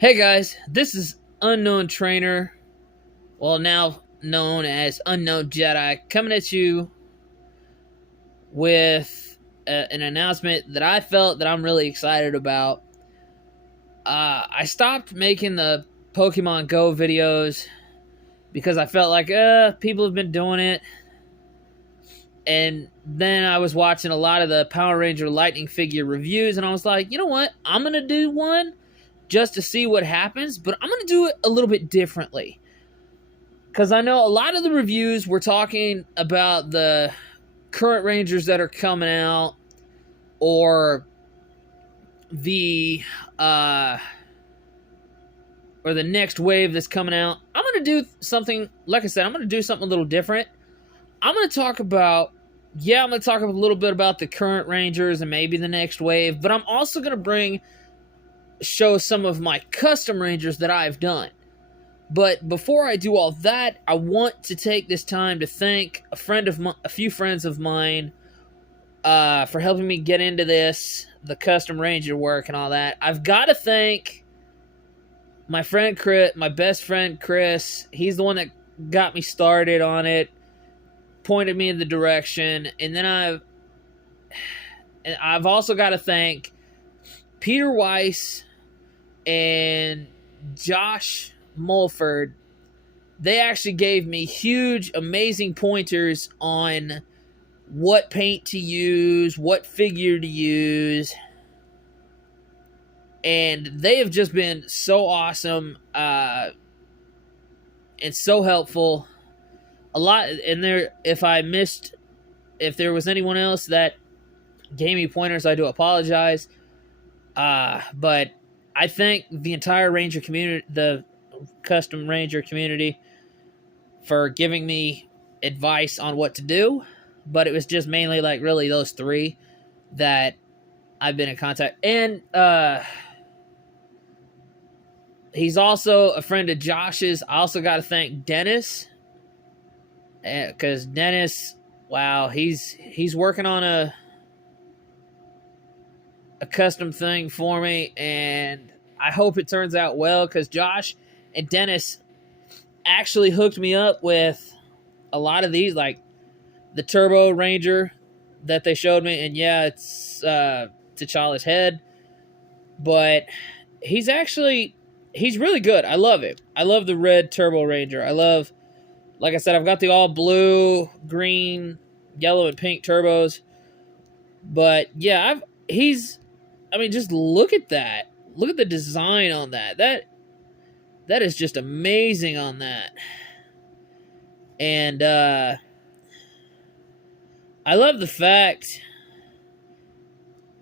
Hey guys, this is Unknown Trainer, well now known as Unknown Jedi, coming at you with an announcement that I felt that I'm really excited about. I stopped making the Pokemon Go videos because I felt like people have been doing it, and then I was watching a lot of the Power Ranger Lightning figure reviews, and I was like, you know what? I'm gonna do one just to see what happens, but I'm gonna do it a little bit differently. Because I know a lot of the reviews were talking about the current Rangers that are coming out, or the uh, or the next wave that's coming out. I'm gonna do something. Like I said, I'm gonna do something a little different. I'm gonna talk about. Yeah, I'm gonna talk a little bit about the current Rangers and maybe the next wave, but I'm also gonna show some of my custom Rangers that I've done. But before I do all that, I want to take this time to thank a few friends of mine, for helping me get into this, the custom ranger work and all that. I've got to thank my friend Chris, my best friend Chris. He's the one that got me started on it, pointed me in the direction, and then I've also got to thank Peter Weiss and Josh Mulford. They actually gave me huge, amazing pointers on what paint to use, what figure to use, and they have just been so awesome and so helpful. A lot, and if there was anyone else that gave me pointers, I do apologize. But I thank the entire Ranger community, the custom Ranger community, for giving me advice on what to do. But it was just mainly like really those three that I've been in contact. And he's also a friend of Josh's. I also got to thank Dennis, because Dennis, wow, he's working on a custom thing for me, and I hope it turns out well, because Josh and Dennis actually hooked me up with a lot of these, like the Turbo Ranger that they showed me, and yeah, it's T'Challa's head, but he's really good. I love it. I love the red Turbo Ranger. Like I said, I've got the all blue, green, yellow, and pink turbos, but yeah, just look at that. Look at the design on that. That is just amazing on that. And I love the fact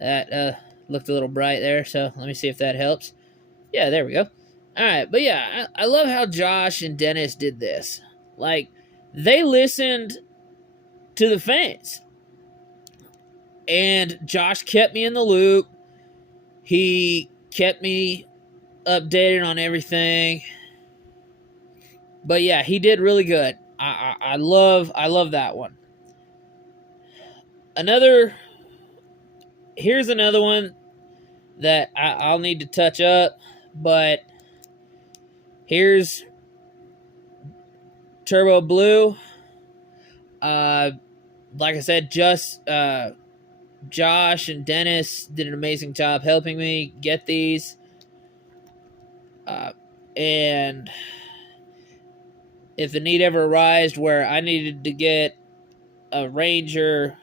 that looked a little bright there, so let me see if that helps. Yeah, there we go. Alright, but yeah, I love how Josh and Dennis did this. Like, they listened to the fans. And Josh kept me in the loop. He kept me updated on everything. But yeah, he did really good. I love that one. Here's another one that I'll need to touch up, but here's Turbo Blue. Like I said, just Josh and Dennis did an amazing job helping me get these. And if the need ever arose where I needed to get a Ranger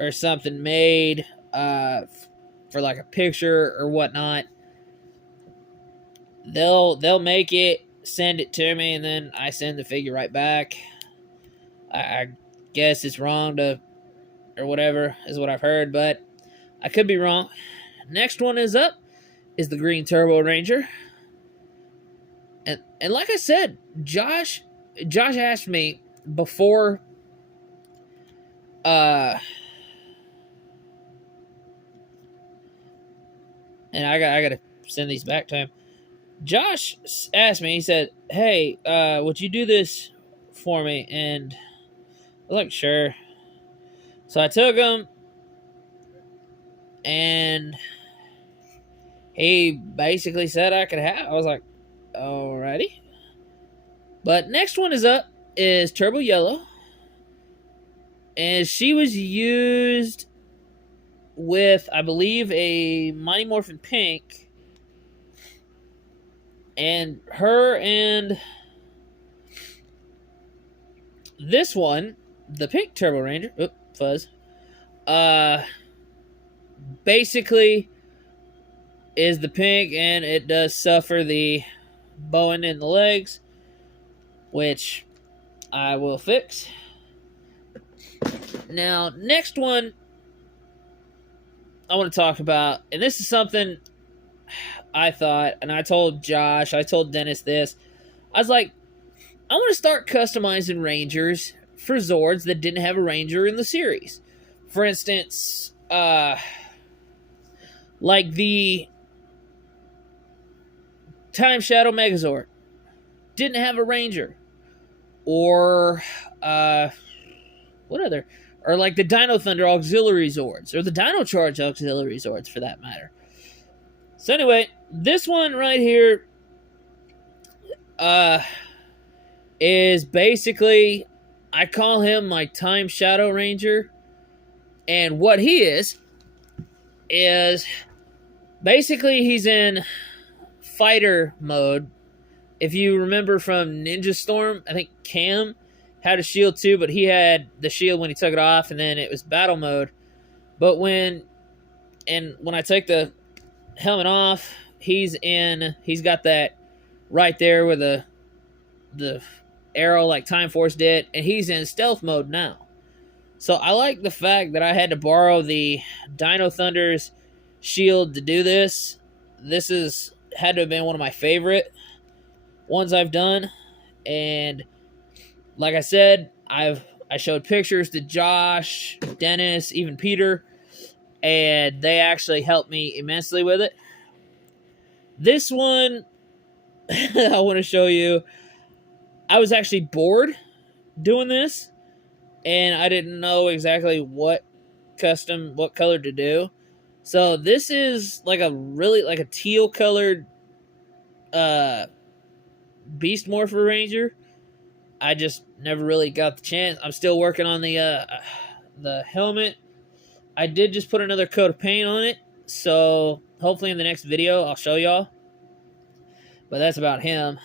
or something made for like a picture or whatnot, they'll make it, send it to me, and then I send the figure right back. I guess it's wrong to, or whatever is what I've heard, but I could be wrong. Next one is the Green Turbo Ranger. And like I said, Josh asked me before and I got to send these back to him. Josh asked me, he said, "Hey, would you do this for me?" And I was like, "Sure." So I took him, and he basically said I could have. I was like, alrighty. But next one is up is Turbo Yellow. And she was used with, I believe, a Mighty Morphin Pink. And her and this one, the Pink Turbo Ranger, fuzz, basically is the pink, and it does suffer the bowing in the legs, which I will fix. Now, next one I want to talk about, and this is something I thought, and I told Josh, I told Dennis this. I was like, I want to start customizing Rangers for Zords that didn't have a Ranger in the series. For instance, like the Time Shadow Megazord didn't have a Ranger. Or, what other? Or like the Dino Thunder Auxiliary Zords, or the Dino Charge Auxiliary Zords for that matter. So anyway, this one right here is basically, I call him my Time Shadow Ranger. And what he is basically he's in fighter mode. If you remember from Ninja Storm, I think Cam had a shield too, but he had the shield when he took it off, and then it was battle mode. But when I take the helmet off, he's got that right there with the arrow like Time Force did, and he's in stealth mode now. So I like the fact that I had to borrow the Dino Thunder's shield to do this. This had to have been one of my favorite ones I've done, and like I said, I showed pictures to Josh, Dennis, even Peter, and they actually helped me immensely with it. This one, I want to show you. I was actually bored doing this, and I didn't know exactly what color to do. So this is like a teal colored Beast Morpher Ranger. I just never really got the chance. I'm still working on the helmet. I did just put another coat of paint on it, so hopefully in the next video I'll show y'all. But that's about him.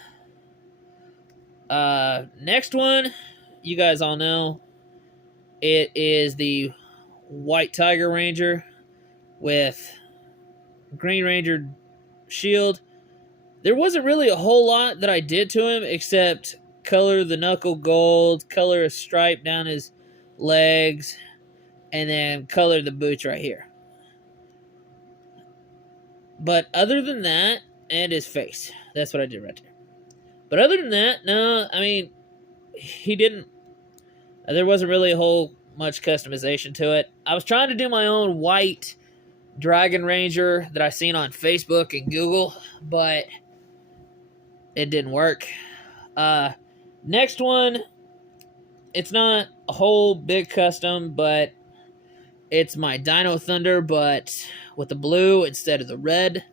Next one, you guys all know, it is the White Tiger Ranger with Green Ranger shield. There wasn't really a whole lot that I did to him except color the knuckle gold, color a stripe down his legs, and then color the boots right here. But other than that, and his face. That's what I did right there. But other than that, no, I mean, he didn't. There wasn't really a whole much customization to it. I was trying to do my own white Dragon Ranger that I seen on Facebook and Google, but it didn't work. Next one, it's not a whole big custom, but it's my Dino Thunder, but with the blue instead of the red.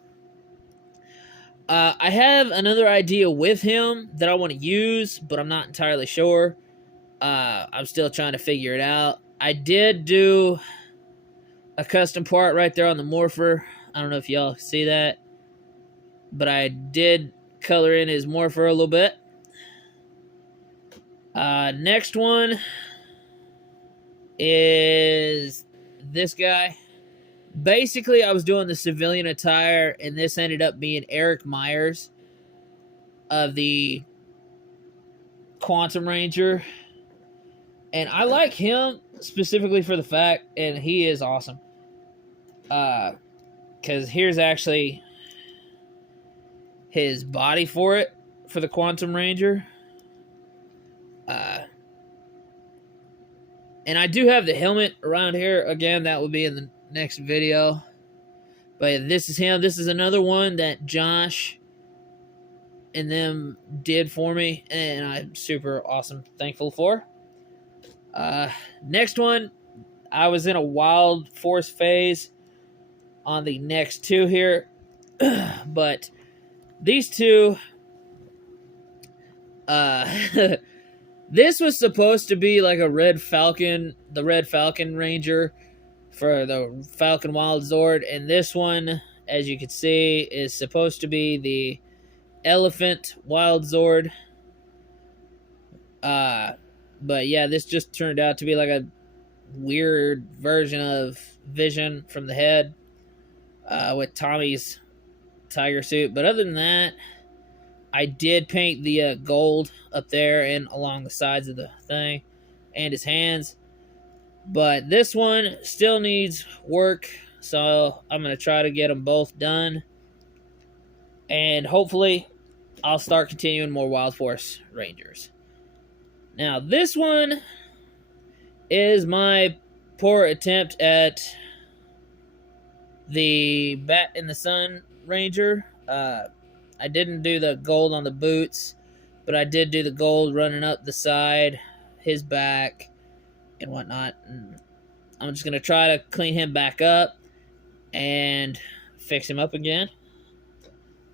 I have another idea with him that I want to use, but I'm not entirely sure. I'm still trying to figure it out. I did do a custom part right there on the Morpher. I don't know if y'all see that, but I did color in his Morpher a little bit. Next one is this guy. Basically, I was doing the civilian attire, and this ended up being Eric Myers of the Quantum Ranger. And I like him specifically for the fact, and he is awesome. Because here's actually his body for the Quantum Ranger. And I do have the helmet around here. Again, that will be in the next video. But this is him. This is another one that Josh and them did for me, and I'm super awesome thankful for. Next one, I was in a Wild Force phase on the next two here. But these two, this was supposed to be like a Red Falcon, the Red Falcon Ranger for the Falcon Wild Zord, and this one, as you can see, is supposed to be the Elephant Wild Zord. But yeah, this just turned out to be like a weird version of Vision from the head, with Tommy's tiger suit. But other than that, I did paint the gold up there and along the sides of the thing and his hands. But this one still needs work, so I'm going to try to get them both done. And hopefully I'll start continuing more Wild Force Rangers. Now, this one is my poor attempt at the Bat in the Sun Ranger. I didn't do the gold on the boots, but I did do the gold running up the side, his back, and whatnot. And I'm just going to try to clean him back up and fix him up again.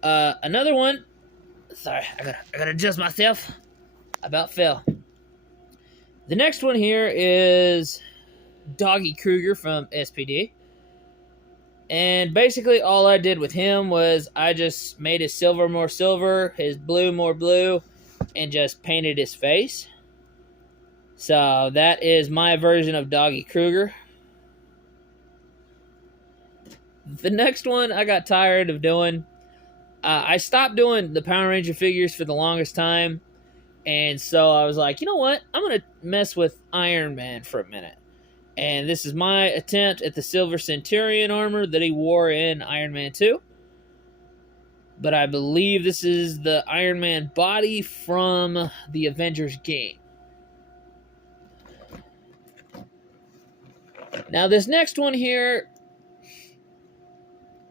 Another one. Sorry, I gotta adjust myself. I about fell. The next one here is Doggy Kruger from SPD. And basically all I did with him was I just made his silver more silver, his blue more blue, and just painted his face. So that is my version of Doggy Kruger. The next one I got tired of doing. I stopped doing the Power Ranger figures for the longest time. And so I was like, you know what? I'm going to mess with Iron Man for a minute. And this is my attempt at the Silver Centurion armor that he wore in Iron Man 2. But I believe this is the Iron Man body from the Avengers game. Now this next one here,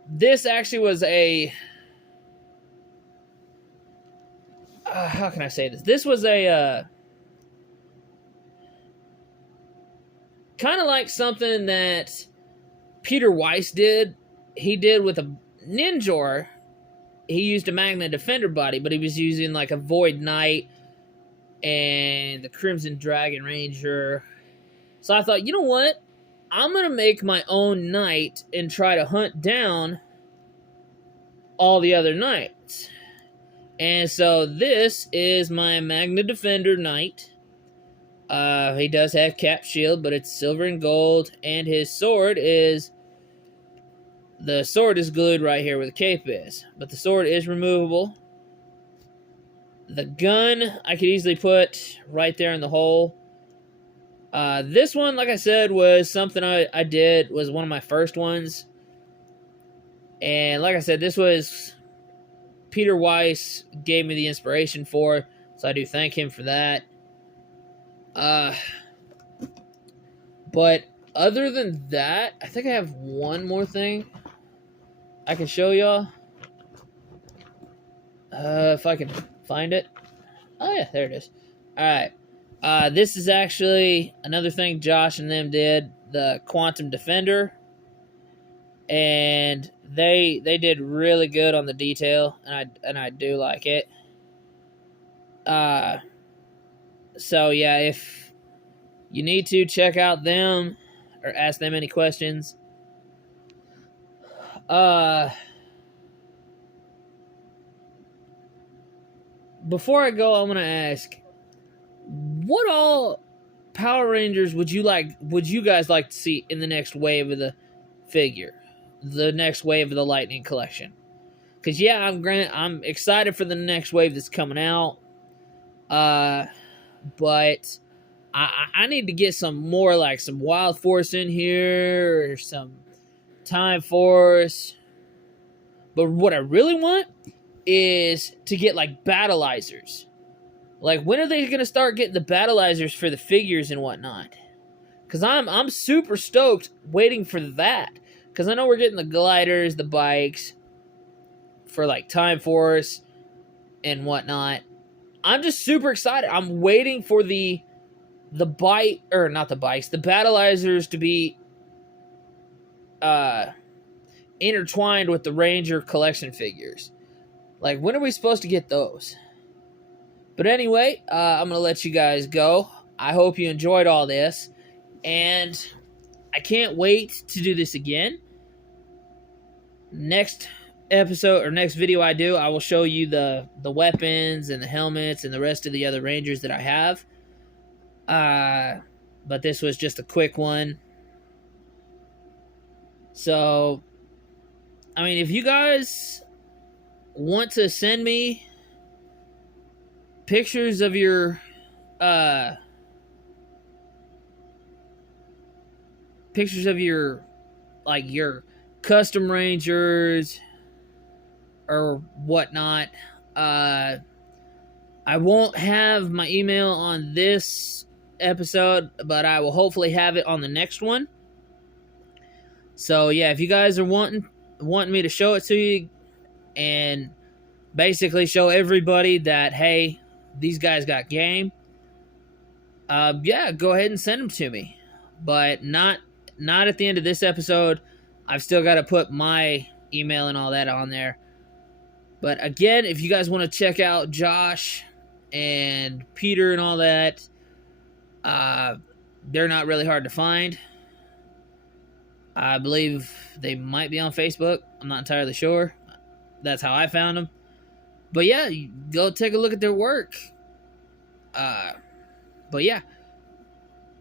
this actually was a... how can I say this? This was a... kind of like something that Peter Weiss did. He did with a Ninjor. He used a Magna Defender body, but he was using like a Void Knight and the Crimson Dragon Ranger. So I thought, you know what? I'm going to make my own knight and try to hunt down all the other knights. And so this is my Magna Defender knight. He does have cap shield, but it's silver and gold, and his sword is... the sword is glued right here where the cape is, but the sword is removable. The gun I could easily put right there in the hole. This one, like I said, was something I did, was one of my first ones. And like I said, this was Peter Weiss gave me the inspiration for, so I do thank him for that. But other than that, I think I have one more thing I can show y'all. If I can find it. Oh yeah, there it is. Alright. This is actually another thing Josh and them did, the Quantum Defender. And they did really good on the detail, and I do like it. So yeah, if you need to check out them or ask them any questions. Before I go, I want to ask, what all Power Rangers would you guys like to see in the next wave of the figure, the next wave of the Lightning collection? Because yeah, I'm excited for the next wave that's coming out. But I need to get some more, like some Wild Force in here, or some Time Force. But what I really want is to get like Battleizers. Like, when are they gonna start getting the Battleizers for the figures and whatnot? Because I'm super stoked waiting for that. Because I know we're getting the gliders, the bikes for like Time Force and whatnot. I'm just super excited. I'm waiting for the Battleizers to be intertwined with the Ranger collection figures. Like, when are we supposed to get those? But anyway, I'm going to let you guys go. I hope you enjoyed all this. And I can't wait to do this again. Next episode or next video I do, I will show you the weapons and the helmets and the rest of the other Rangers that I have. But this was just a quick one. So, I mean, if you guys want to send me pictures of your like your custom Rangers or whatnot, I won't have my email on this episode, but I will hopefully have it on the next one. So yeah, if you guys are wanting me to show it to you and basically show everybody that, hey, these guys got game, yeah, go ahead and send them to me. But not at the end of this episode. I've still got to put my email and all that on there. But again, if you guys want to check out Josh and Peter and all that, they're not really hard to find. I believe they might be on Facebook. I'm not entirely sure. That's how I found them. But yeah, go take a look at their work. But yeah,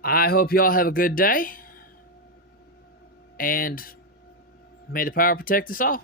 I hope y'all have a good day. And may the power protect us all.